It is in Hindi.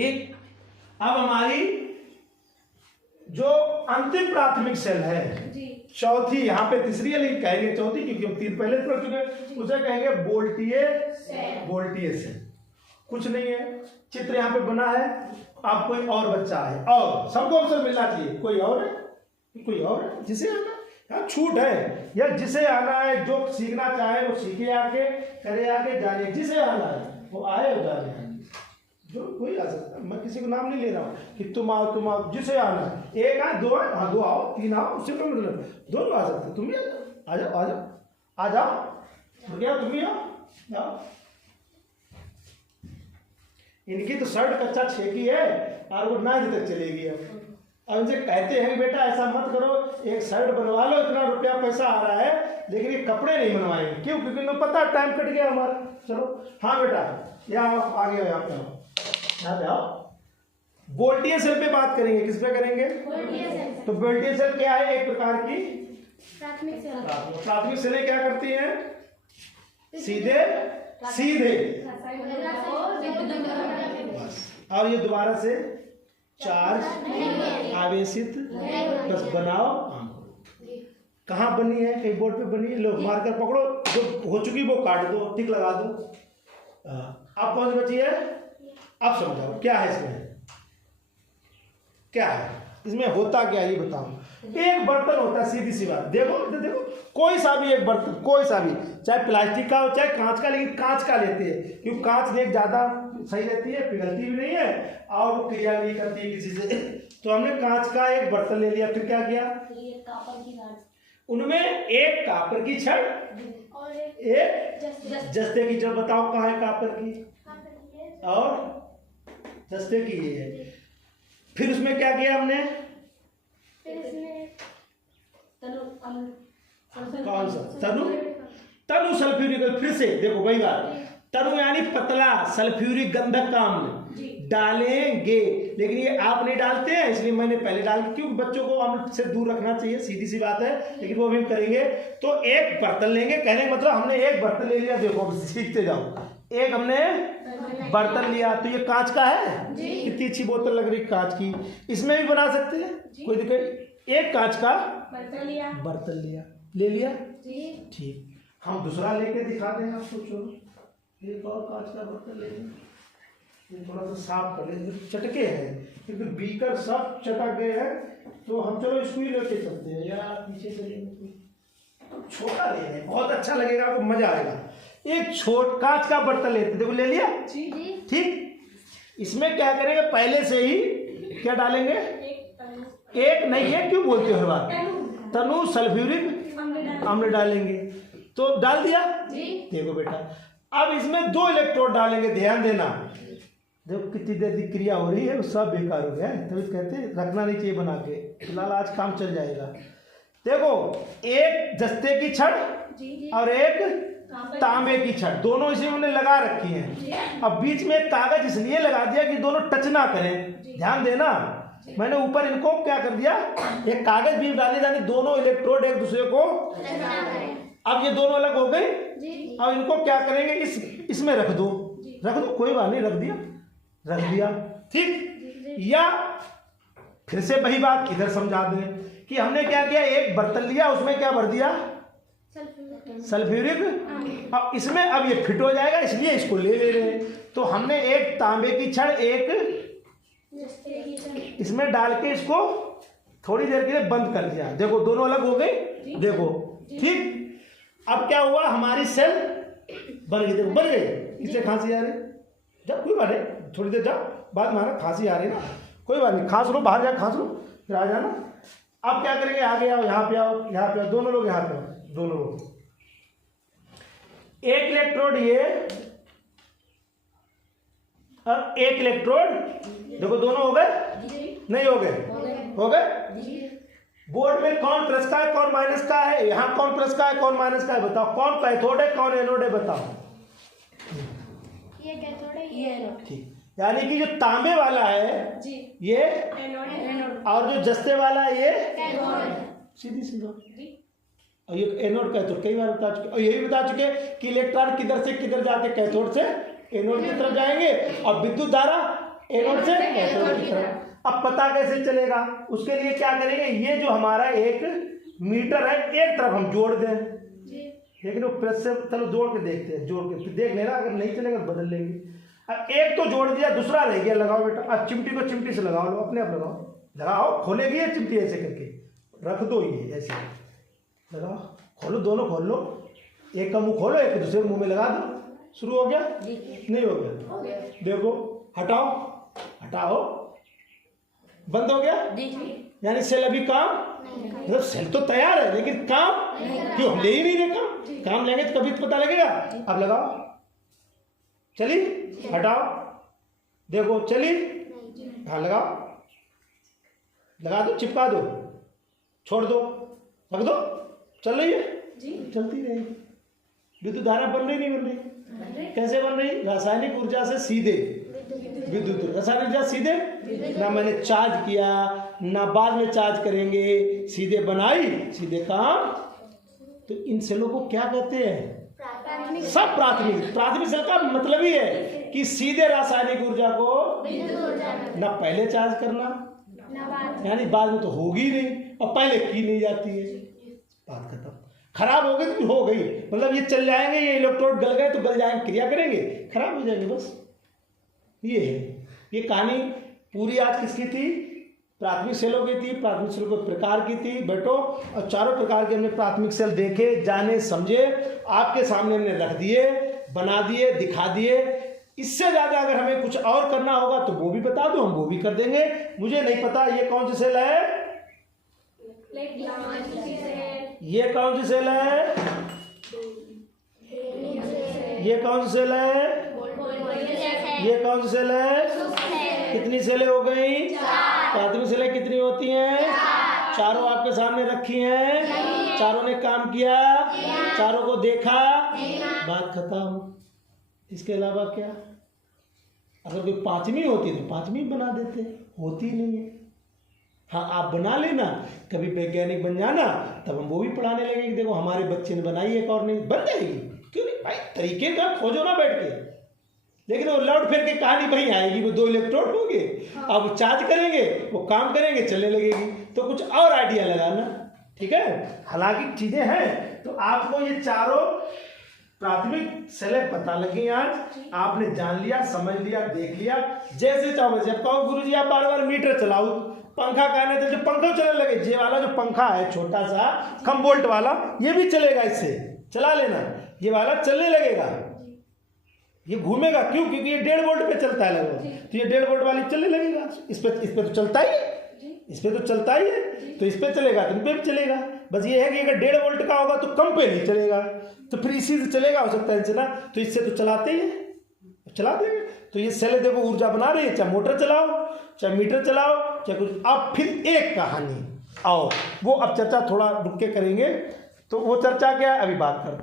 ठीक। अब हमारी जो अंतिम प्राथमिक सेल है चौथी, यहाँ पे तीसरी है कहेंगे चौथी क्योंकि हम 3 पहले पढ़ चुके हैं, उसे कहेंगे बोल्टिए सेल। कुछ नहीं है, चित्र यहाँ पे बना है। अब कोई और बच्चा है और सबको अवसर मिलना चाहिए। कोई और है जिसे आना है, छूट है, या जिसे आना है जो सीखना चाहे वो सीखे आके, करे आके, जाने जिसे आना है वो आए और जाने, जो कोई आ सकता है। मैं किसी को नाम नहीं ले रहा हूँ कि तुम आओ, जिसे आना है। एक आए, 2 आए, हाँ 2 आओ, 3 आओ, उससे कोई मतलब, दोनों आ सकते। तुम ही आ जाओ, क्या तुम ही आओ। इनकी तो शर्ट कच्चा 6 की है और वो 9 तक चलेगी। अब इनसे कहते हैं बेटा ऐसा मत करो, एक शर्ट बनवा लो, इतना रुपया पैसा आ रहा है, लेकिन ये कपड़े नहीं बनवाएंगे। क्यों? क्योंकि इन्हें पता टाइम कट गया हमारा। चलो हाँ बेटा, यहाँ आगे यहाँ पे आओ। बोल्टियर सेल पे बात करेंगे। किस पे करेंगे? तो बोल्टियर सेल क्या है? एक प्रकार की प्राथमिक सेलें क्या करती हैं? सीधे और ये दोबारा से चार्ज आवेशित बस बनाओ। कहाँ बनी है? कहीं बोर्ड पे बनी है, लो मार्कर पकड़ो, जो हो चुकी वो काट दो, टिक लगा दो। अब कौन सी बची है? अब समझाओ क्या है इसमें, क्या है इसमें, होता क्या है ये बताओ। एक बर्तन होता है, सीधी सी बात। देखो कोई सा भी एक बर्तन, कोई सा भी, चाहे प्लास्टिक का हो चाहे कांच का, लेकिन कांच का लेते हैं क्योंकि कांच एक ज़्यादा सही रहती है, पिघलती भी नहीं है और वो क्रिया नहीं करती है किसी से। तो हमने कांच का एक बर्तन ले लिया, फिर क्या किया? उनमें एक कापर की छड़ और एक जस्ते की छड़। बताओ कहाँ है कापर की और जस्ते की? ये है। फिर उसमें क्या किया हमने? कौन सा? तनु सल्फ्यूरिक। फिर से देखो वही बात, तनु यानी पतला, सल्फ्यूरिक गंधक का अम्ल डालेंगे, लेकिन ये आप नहीं डालते हैं इसलिए मैंने पहले डाल, क्योंकि बच्चों को अम्ल से दूर रखना चाहिए, सीधी सी बात है, लेकिन वो भी करेंगे। तो एक बर्तन लेंगे, कहने मतलब हमने एक बर्तन ले लिया। देखो सीखते जाओ, एक हमने बर्तन लिया, तो ये कांच का है, कितनी अच्छी बोतल लग रही कांच की, इसमें भी बना सकते हैं, कोई दिक्कत। एक कांच का बर्तन लिया, ले लिया, ठीक। हम दूसरा लेके दिखाते हैं आपको। चलो एक और कांच का बर्तन ले लें, थोड़ा सा साफ कर लें, चटके हैं क्योंकि बीकर सब चटक गए हैं। तो हम चलो इसको ही लेके चलते हैं, या पीछे चलेंगे, छोटा ले लें, बहुत अच्छा लगेगा, आपको मजा आएगा। एक कांच का बर्तन लेते, देखो ले लिया, ठीक। इसमें क्या करेंगे? पहले से ही क्या डालेंगे? एक नहीं है, क्यों बोलते हो हर बार? तनु सल्फ्यूरिक अम्ल डालेंगे, तो डाल दिया। देखो बेटा, अब इसमें 2 इलेक्ट्रोड डालेंगे, ध्यान देना। देखो कितनी देर की क्रिया हो रही है, वो सब बेकार हो गया है, तभी कहते हैं रखना नहीं चाहिए बना के, फिलहाल आज काम चल जाएगा। देखो एक जस्ते की छड़ और एक तांबे की छड़, दोनों इसे उन्होंने लगा रखी हैं। अब बीच में एक कागज इसलिए लगा दिया कि दोनों टच ना करें, ध्यान देना। मैंने ऊपर इनको क्या कर दिया, एक कागज भी डाले, जाने दोनों इलेक्ट्रोड एक दूसरे को। अब ये दोनों अलग हो गए, अब इनको क्या करेंगे? इसमें रख दो, कोई बात नहीं, रख दिया, ठीक। या फिर से वही बात इधर समझा दें कि हमने क्या किया, एक बर्तन लिया, उसमें क्या भर दिया? सल्फ्यूरिक। अब इसमें अब ये फिट हो जाएगा, इसलिए इसको ले रहे हैं। तो हमने एक तांबे की छड़, एक इसमें डाल के इसको थोड़ी देर के लिए बंद कर दिया। देखो दोनों अलग हो गए, देखो, ठीक। अब क्या हुआ? हमारी सेल बन गई, देखो बन गई। किससे खांसी आ रही? जब कोई बात नहीं, थोड़ी देर जाओ, बाद में खांसी आ रही ना, कोई बात नहीं, खांस लो, बाहर जा खांस लो, फिर आ जाना। अब क्या करेंगे? आगे आओ, यहाँ पे आओ, दोनों लोग यहाँ पे आओ, दोनों लोग। एक इलेक्ट्रोड ये और एक इलेक्ट्रोड, देखो दोनों हो गए, नहीं हो गए? हो गए। बोर्ड में कौन प्लस का है, कौन माइनस का है? यहाँ कौन प्लस का है, कौन माइनस का है? बताओ, कौन कैथोड है, कौन एनोड है? बताओ। ये कैथोड है, ये एनोड। ठीक, यानी कि जो तांबे वाला है जी, ये एनोड, और जो जस्ते वाला है ये कैथोड। सीधी सी बात। और ये एनोड कैथोड कई बार बता चुके, और ये भी बता चुके कि इलेक्ट्रॉन किधर से किधर जाते, कैथोड से एनोड की तरफ जाएंगे, और विद्युत धारा एनोड से कैथोड की तरफ। अब पता कैसे चलेगा, उसके लिए क्या करेंगे, ये जो हमारा एक मीटर है एक तरफ हम जोड़ दें, लेकिन वो प्रेस से चलो जोड़ के देखते हैं, जोड़ के देख लेना, अगर नहीं चलेगा बदल लेंगे। अब एक तो जोड़ दिया, दूसरा रह गया, लगाओ बेटा। अब चिमटी को चिमटी से लगाओ, लो अपने आप लगाओ, खोलेगी ये चिमटी ऐसे करके रख दो, ये ऐसे लगाओ, खोलो, दोनों खोल लो, एक का मुंह खोलो, एक दूसरे मुंह में लगा दो। शुरू हो गया? नहीं हो गया? देखो, हटाओ, बंद हो गया। यानी सेल अभी काम, मतलब सेल तो तैयार है लेकिन काम क्यों हम ले ही नहीं रहे, काम लेंगे तो कभी तो पता लगेगा। अब लगाओ, चली, हटाओ, देखो चली, हाँ लगाओ, लगा दो, चिपका दो, छोड़ दो, रख दो, चल रही है, चलती रहेगी। विद्युत धारा बन रही नहीं बन रही? कैसे बन रही? रासायनिक ऊर्जा से सीधे विद्युत, रासायनिक ऊर्जा सीधे, ना मैंने चार्ज किया ना बाद में चार्ज करेंगे, सीधे बनाई सीधे काम। तो इन सेलों को क्या कहते हैं? सब प्राथमिक सेल का मतलब ही है कि सीधे रासायनिक ऊर्जा को ना पहले चार्ज करना, यानी बाद में तो होगी नहीं, और पहले की नहीं जाती है, बात खत्म। खराब हो गई तो हो गई, मतलब ये चल जाएंगे, ये इलेक्ट्रोड गल गए तो गल जाएंगे, क्रिया करेंगे, खराब हो जाएंगे, बस ये है। ये कहानी पूरी आज किसकी थी? प्राथमिक सेलों की थी, प्राथमिक सेलों के प्रकार की थी बेटो। और चारों प्रकार के हमने प्राथमिक सेल देखे, जाने, समझे, आपके सामने हमने रख दिए, बना दिए, दिखा दिए। इससे ज़्यादा अगर हमें कुछ और करना होगा तो वो भी बता दो, हम वो भी कर देंगे। मुझे नहीं पता ये कौन सी सेल है, ये कौन सी सेल है, ये कौन सी सेल है, ये कौन सी सेल है, कितनी सेलें हो गई? प्राथमिक सेलें कितनी होती हैं? चारों आपके सामने रखी हैं, चारों ने काम किया, चारों को देखा, बात खत्म। इसके अलावा क्या? अगर कोई पांचवी होती तो पांचवी बना देते, होती नहीं है। हाँ, आप बना लेना, कभी वैज्ञानिक बन जाना, तब हम वो भी पढ़ाने लगेंगे। देखो हमारे बच्चे ने बनाई एक और नहीं, बन जाएगी, क्यों नहीं भाई, तरीके का खोजो ना बैठ के। लेकिन वो लौट फिर के कहानी वहीं आएगी, वो दो इलेक्ट्रोड होंगे, अब चार्ज करेंगे, वो काम करेंगे, चलने लगेगी। तो कुछ और आइडिया लगाना, ठीक है। हालांकि चीजें हैं, तो आपको ये चारों प्राथमिक सेलें पता लगी, आज आपने जान लिया, समझ लिया, देख लिया। जैसे चाहो वैसे। अब कहो गुरुजी आप बार बार मीटर चलाओ, पंखा कहने थे, जो पंखा चलने लगे, ये वाला जो पंखा है छोटा सा कम वोल्ट वाला, ये भी चलेगा, इससे चला लेना, ये वाला चलने लगेगा, ये घूमेगा। क्यों? क्योंकि ये 1.5 वोल्ट पे चलता है लगभग, तो ये 1.5 वोल्ट वाली चलने लगेगा। इस पे तो चलता ही है, इस पे तो चलता ही है, तो इस पे चलेगा तो इन पे भी चलेगा। बस ये है कि अगर 1.5 वोल्ट का होगा तो कम पे नहीं चलेगा, तो फिर इसी से चलेगा, हो सकता है इनसे ना, तो इससे तो चलाते ही है, चला देंगे। तो ये सेल देखो ऊर्जा बना रही है, चाहे मोटर चलाओ, चाहे मीटर चलाओ, चाहे कुछ। अब फिर एक कहानी आओ, वो अब चर्चा थोड़ा रुक के करेंगे, तो वो चर्चा क्या है अभी बात करते हैं।